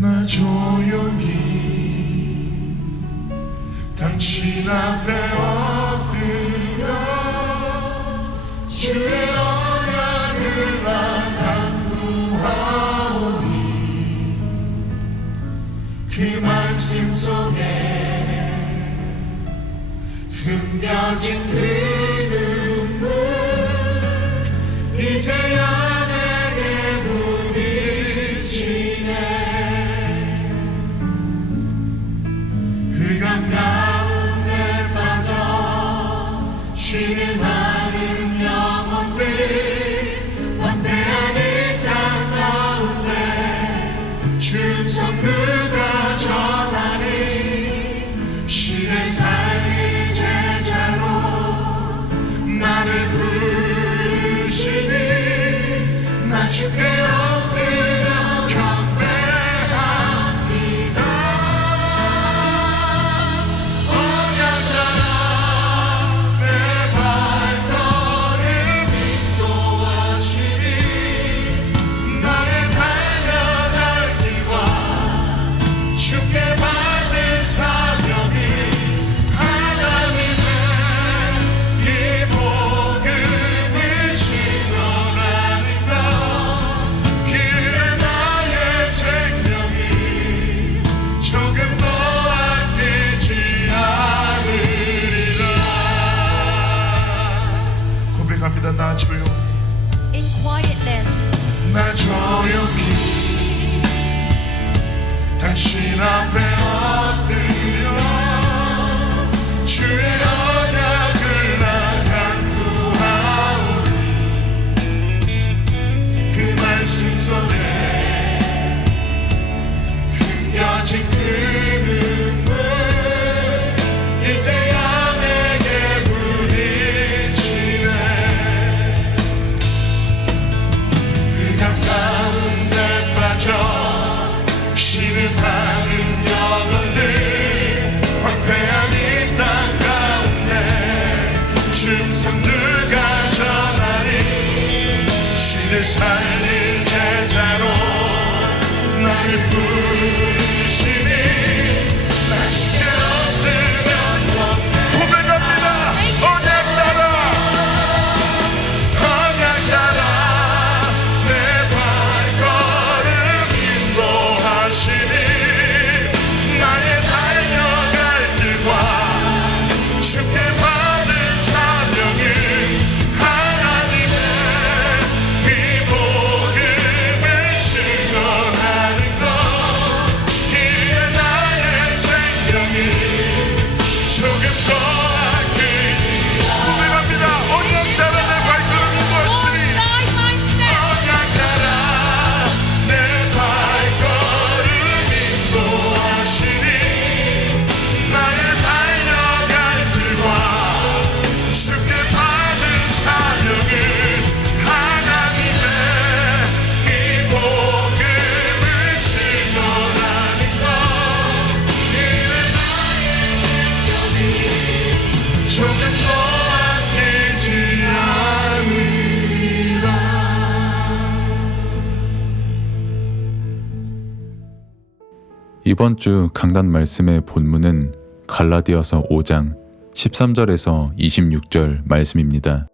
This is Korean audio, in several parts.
나 조용히 당신 앞에 엎드려 주의 언약을 나 간구하오니 그 말씀 속에 숨겨진 그 눈물 이제야 내게 부딪히네. 흑암 가운데 빠져 쉬는 많은 영혼들 황폐한 이 땅 가운데 충성 누가 전하니 시대 살릴 제자로 나를 부르시니 나 주께 엎드려 경배합니다. 언약 따라 내 발걸음 인도하시니 나의 달려갈 길과 주께 받을 사명이 하나님의 이 복음을 증언하는 것 그래 나의 생명이 조금도 아끼지 않으리라. 고백합니다. 나 조용히 In quietness, 나 조용히 당신 앞에 엎드려 주의 언약을 나 간구하오니 그 말씀 속에 숨겨진 그 눈물 이제야 내게 부딪히네. 흑암 가운데 빠져 쉬는 많은 영혼들 황폐한 이 땅 가운데 충성 누가 전하니 시대 살릴 제자로 나를 부르시니 나 주께 엎드려 고백합니다. 언약 따라 내 발걸음 인도하시니 나의 달려갈 길과 주께 받은 사명은 하나님의 이 복음을 증언하는 것 이에 나의 생명이 조금도 아끼지 고백합니다. 언약 따라 내 발걸음 인도하시니 guide my steps. 언약 따라 내 발걸음 인도하시니 나의 달려갈 길과 주께 받은 사명은 하나님의 이 복음을 증언하는 것 이래 나의 생명이 조금도 아끼지 않으리라. 이번 주 강단 말씀의 본문은 갈라디아서 5장 13절에서 26절 말씀입니다.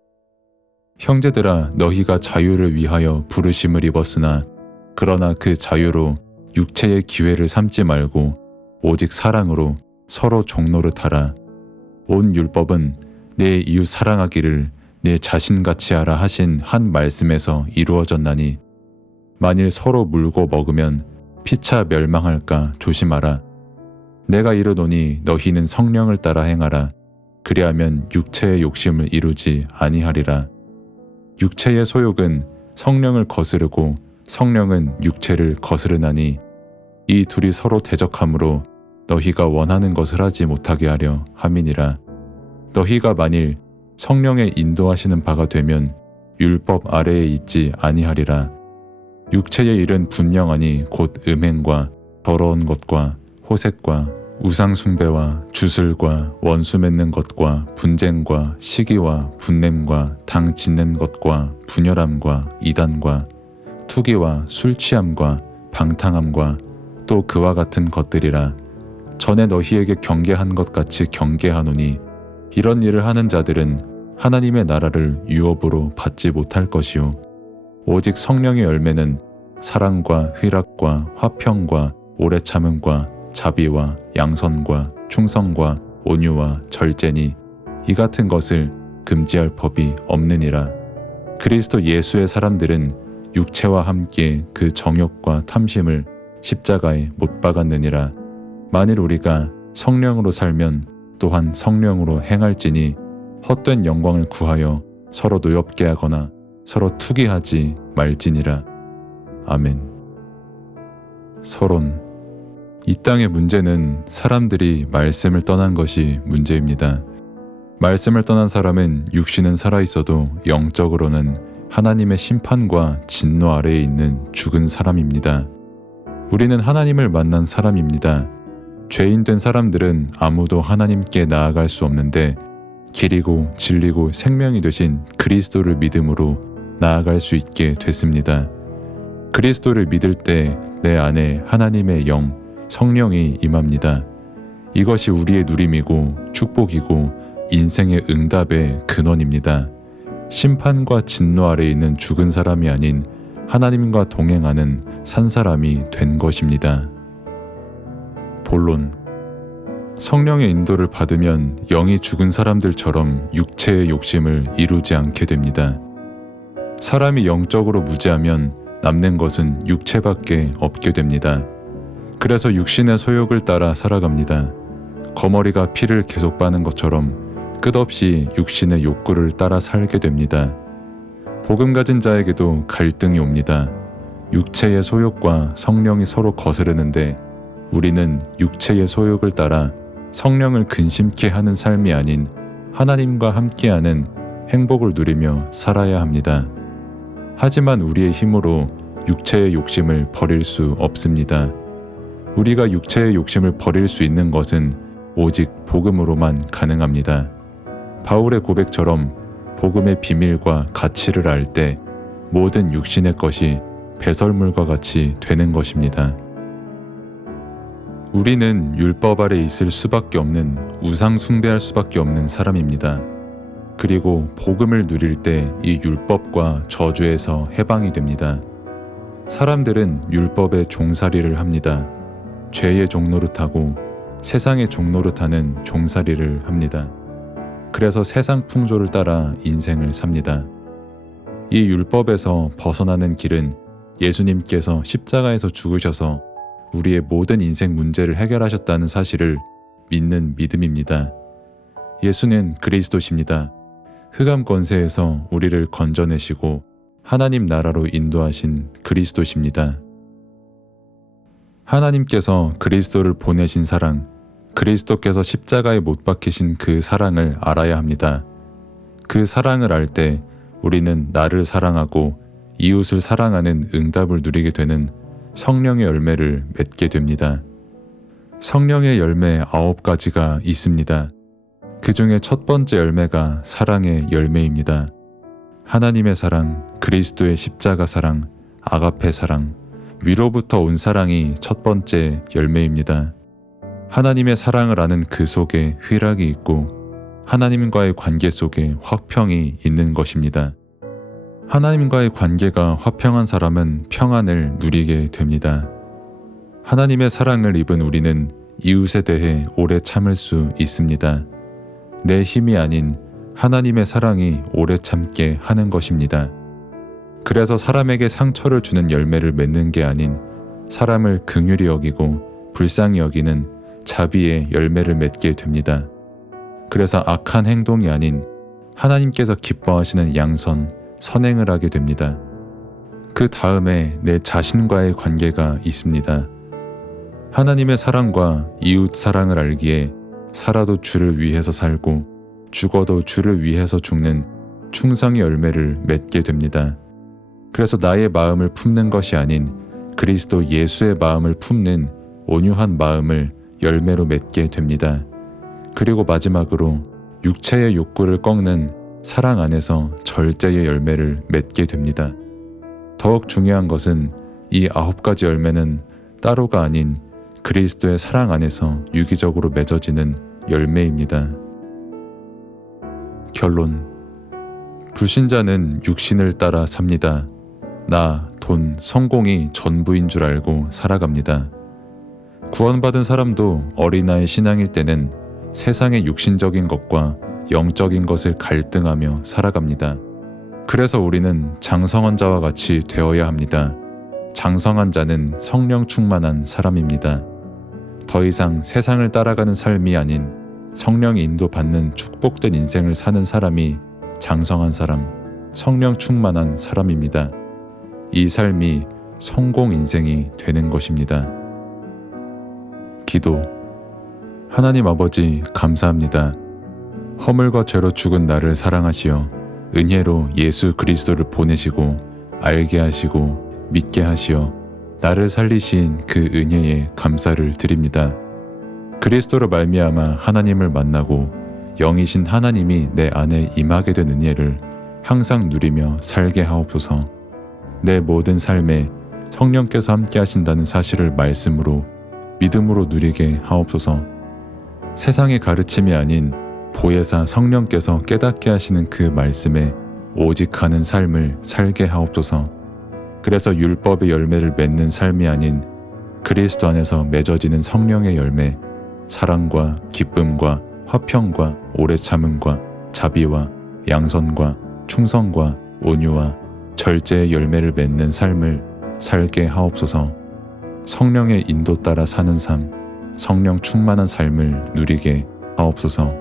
형제들아 너희가 자유를 위하여 부르심을 입었으나 그러나 그 자유로 육체의 기회를 삼지 말고 오직 사랑으로 서로 종노릇하라. 온 율법은 내 이웃 사랑하기를 내 자신같이 하라 하신 한 말씀에서 이루어졌나니 만일 서로 물고 먹으면 피차 멸망할까 조심하라. 내가 이르노니 너희는 성령을 따라 행하라. 그리하면 육체의 욕심을 이루지 아니하리라. 육체의 소욕은 성령을 거스르고 성령은 육체를 거스르나니 이 둘이 서로 대적하므로 너희가 원하는 것을 하지 못하게 하려 함이니라. 너희가 만일 성령의 인도하시는 바가 되면 율법 아래에 있지 아니하리라. 육체의 일은 분명하니 곧 음행과 더러운 것과 호색과 우상숭배와 주술과 원수 맺는 것과 분쟁과 시기와 분냄과 당 짓는 것과 분열함과 이단과 투기와 술취함과 방탕함과 또 그와 같은 것들이라. 전에 너희에게 경계한 것 같이 경계하노니 이런 일을 하는 자들은 하나님의 나라를 유업으로 받지 못할 것이요 오직 성령의 열매는 사랑과 희락과 화평과 오래 참음과 자비와 양선과 충성과 온유와 절제니 이 같은 것을 금지할 법이 없느니라. 그리스도 예수의 사람들은 육체와 함께 그 정욕과 탐심을 십자가에 못 박았느니라. 만일 우리가 성령으로 살면 또한 성령으로 행할지니 헛된 영광을 구하여 서로 노엽게 하거나 서로 투기하지 말지니라. 아멘. 서론. 이 땅의 문제는 사람들이 말씀을 떠난 것이 문제입니다. 말씀을 떠난 사람은 육신은 살아있어도 영적으로는 하나님의 심판과 진노 아래에 있는 죽은 사람입니다. 우리는 하나님을 만난 사람입니다. 죄인된 사람들은 아무도 하나님께 나아갈 수 없는데 길이고 진리고 생명이 되신 그리스도를 믿음으로 나아갈 수 있게 됐습니다. 그리스도를 믿을 때 내 안에 하나님의 영, 성령이 임합니다. 이것이 우리의 누림이고 축복이고 인생의 응답의 근원입니다. 심판과 진노 아래에 있는 죽은 사람이 아닌 하나님과 동행하는 산 사람이 된 것입니다. 본론. 성령의 인도를 받으면 영이 죽은 사람들처럼 육체의 욕심을 이루지 않게 됩니다. 사람이 영적으로 무지하면 남는 것은 육체밖에 없게 됩니다. 그래서 육신의 소욕을 따라 살아갑니다. 거머리가 피를 계속 빠는 것처럼 끝없이 육신의 욕구를 따라 살게 됩니다. 복음 가진 자에게도 갈등이 옵니다. 육체의 소욕과 성령이 서로 거스르는데 우리는 육체의 소욕을 따라 성령을 근심케 하는 삶이 아닌 하나님과 함께하는 행복을 누리며 살아야 합니다. 하지만 우리의 힘으로 육체의 욕심을 버릴 수 없습니다. 우리가 육체의 욕심을 버릴 수 있는 것은 오직 복음으로만 가능합니다. 바울의 고백처럼 복음의 비밀과 가치를 알 때 모든 육신의 것이 배설물과 같이 되는 것입니다. 우리는 율법 아래 있을 수밖에 없는 우상 숭배할 수밖에 없는 사람입니다. 그리고 복음을 누릴 때 이 율법과 저주에서 해방이 됩니다. 사람들은 율법의 종살이를 합니다. 죄의 종노릇하고 세상의 종노릇하는 종살이를 합니다. 그래서 세상 풍조를 따라 인생을 삽니다. 이 율법에서 벗어나는 길은 예수님께서 십자가에서 죽으셔서 우리의 모든 인생 문제를 해결하셨다는 사실을 믿는 믿음입니다. 예수는 그리스도십니다. 흑암 권세에서 우리를 건져내시고 하나님 나라로 인도하신 그리스도십니다. 하나님께서 그리스도를 보내신 사랑, 그리스도께서 십자가에 못 박히신 그 사랑을 알아야 합니다. 그 사랑을 알 때 우리는 나를 사랑하고 이웃을 사랑하는 응답을 누리게 되는 성령의 열매를 맺게 됩니다. 성령의 열매 9가지가 있습니다. 그 중에 첫 번째 열매가 사랑의 열매입니다. 하나님의 사랑, 그리스도의 십자가 사랑, 아가페 사랑, 위로부터 온 사랑이 첫 번째 열매입니다. 하나님의 사랑을 아는 그 속에 희락이 있고 하나님과의 관계 속에 화평이 있는 것입니다. 하나님과의 관계가 화평한 사람은 평안을 누리게 됩니다. 하나님의 사랑을 입은 우리는 이웃에 대해 오래 참을 수 있습니다. 내 힘이 아닌 하나님의 사랑이 오래 참게 하는 것입니다. 그래서 사람에게 상처를 주는 열매를 맺는 게 아닌 사람을 긍휼히 여기고 불쌍히 여기는 자비의 열매를 맺게 됩니다. 그래서 악한 행동이 아닌 하나님께서 기뻐하시는 양선, 선행을 하게 됩니다. 그 다음에 내 자신과의 관계가 있습니다. 하나님의 사랑과 이웃 사랑을 알기에 살아도 주를 위해서 살고 죽어도 주를 위해서 죽는 충성의 열매를 맺게 됩니다. 그래서 나의 마음을 품는 것이 아닌 그리스도 예수의 마음을 품는 온유한 마음을 열매로 맺게 됩니다. 그리고 마지막으로 육체의 욕구를 꺾는 사랑 안에서 절제의 열매를 맺게 됩니다. 더욱 중요한 것은 이 9가지 열매는 따로가 아닌 그리스도의 사랑 안에서 유기적으로 맺어지는 열매입니다. 결론. 불신자는 육신을 따라 삽니다. 나, 돈, 성공이 전부인 줄 알고 살아갑니다. 구원받은 사람도 어린아이 신앙일 때는 세상의 육신적인 것과 영적인 것을 갈등하며 살아갑니다. 그래서 우리는 장성한 자와 같이 되어야 합니다. 장성한 자는 성령 충만한 사람입니다. 더 이상 세상을 따라가는 삶이 아닌 성령이 인도받는 축복된 인생을 사는 사람이 장성한 사람, 성령 충만한 사람입니다. 이 삶이 성공 인생이 되는 것입니다. 기도. 하나님 아버지 감사합니다. 허물과 죄로 죽은 나를 사랑하시어 은혜로 예수 그리스도를 보내시고 알게 하시고 믿게 하시어 나를 살리신 그 은혜에 감사를 드립니다. 그리스도로 말미암아 하나님을 만나고 영이신 하나님이 내 안에 임하게 된 은혜를 항상 누리며 살게 하옵소서. 내 모든 삶에 성령께서 함께 하신다는 사실을 말씀으로 믿음으로 누리게 하옵소서. 세상의 가르침이 아닌 보혜사 성령께서 깨닫게 하시는 그 말씀에 오직 하는 삶을 살게 하옵소서. 그래서 율법의 열매를 맺는 삶이 아닌 그리스도 안에서 맺어지는 성령의 열매, 사랑과 기쁨과 화평과 오래 참음과 자비와 양선과 충성과 온유와 절제의 열매를 맺는 삶을 살게 하옵소서. 성령의 인도 따라 사는 삶, 성령 충만한 삶을 누리게 하옵소서.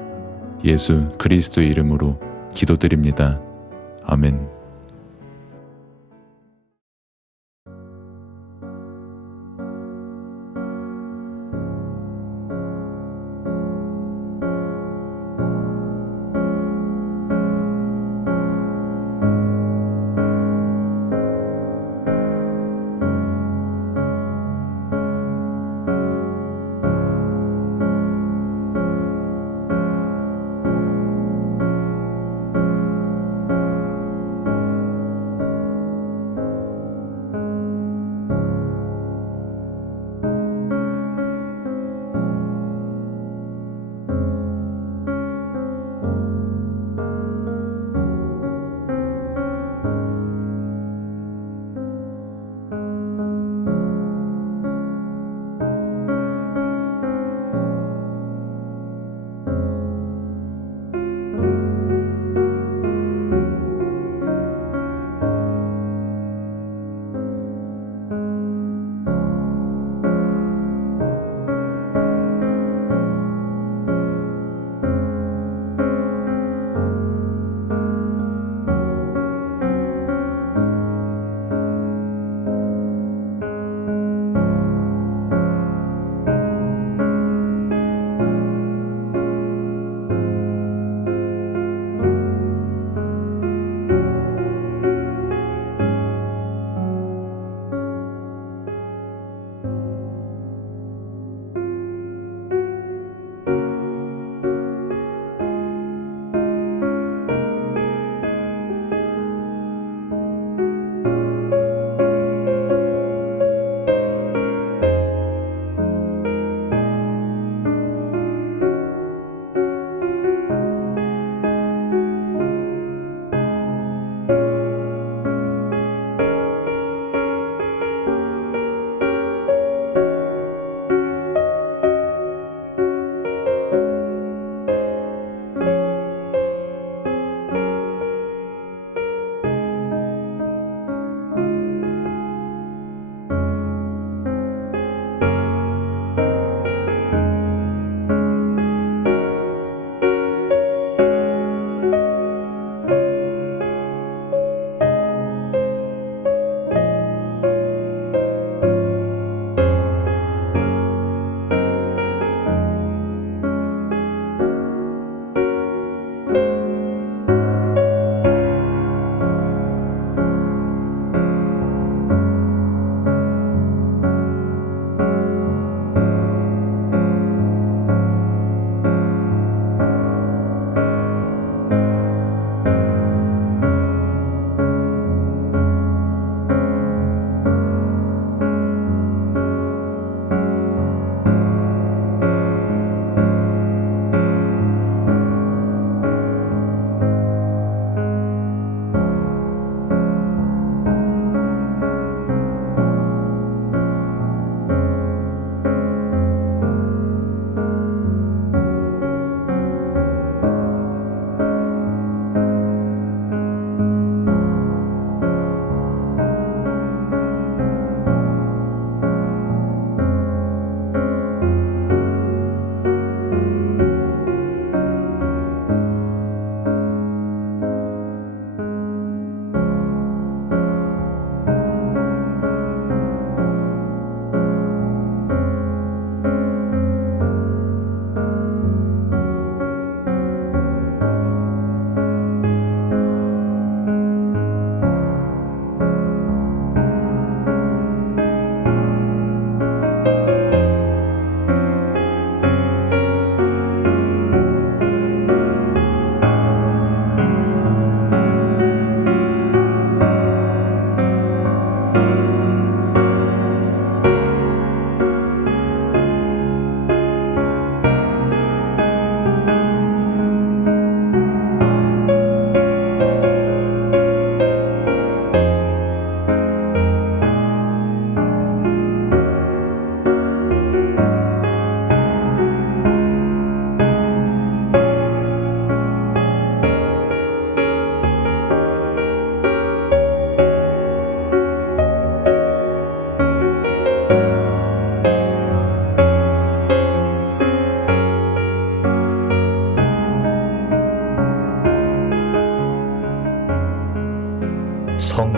예수 그리스도의 이름으로 기도드립니다. 아멘.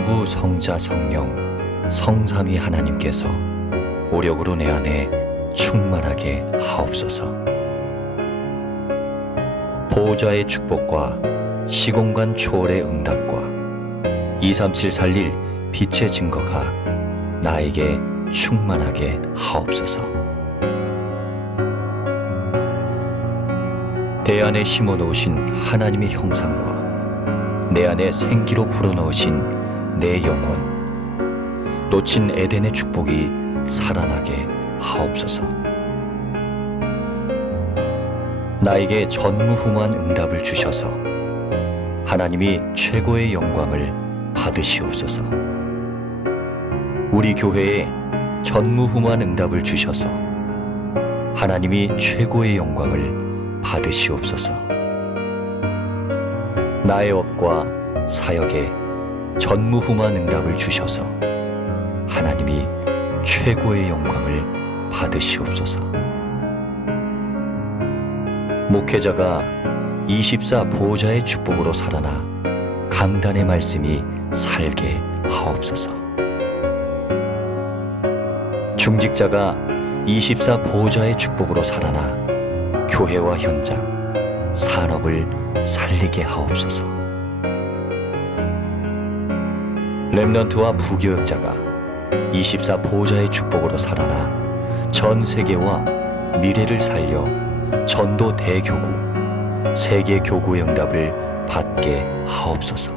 성부, 성자, 성령, 성삼위 하나님께서 오력으로 내 안에 충만하게 하옵소서. 보호자의 축복과 시공간 초월의 응답과 237 살릴 빛의 증거가 나에게 충만하게 하옵소서. 내 안에 심어놓으신 하나님의 형상과 내 안에 생기로 불어넣으신 내 영혼, 놓친 에덴의 축복이 살아나게 하옵소서. 나에게 전무후무한 응답을 주셔서 하나님이 최고의 영광을 받으시옵소서. 우리 교회에 전무후무한 응답을 주셔서 하나님이 최고의 영광을 받으시옵소서. 나의 업과 사역에 전무후무한 응답을 주셔서 하나님이 최고의 영광을 받으시옵소서. 목회자가 24 보호자의 축복으로 살아나 강단의 말씀이 살게 하옵소서. 중직자가 24 보호자의 축복으로 살아나 교회와 현장, 산업을 살리게 하옵소서. 렘넌트와 부교역자가 24 보호자의 축복으로 살아나 전 세계와 미래를 살려 전도 대교구, 세계 교구의 응답을 받게 하옵소서.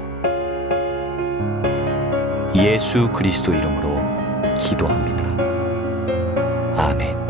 예수 그리스도 이름으로 기도합니다. 아멘.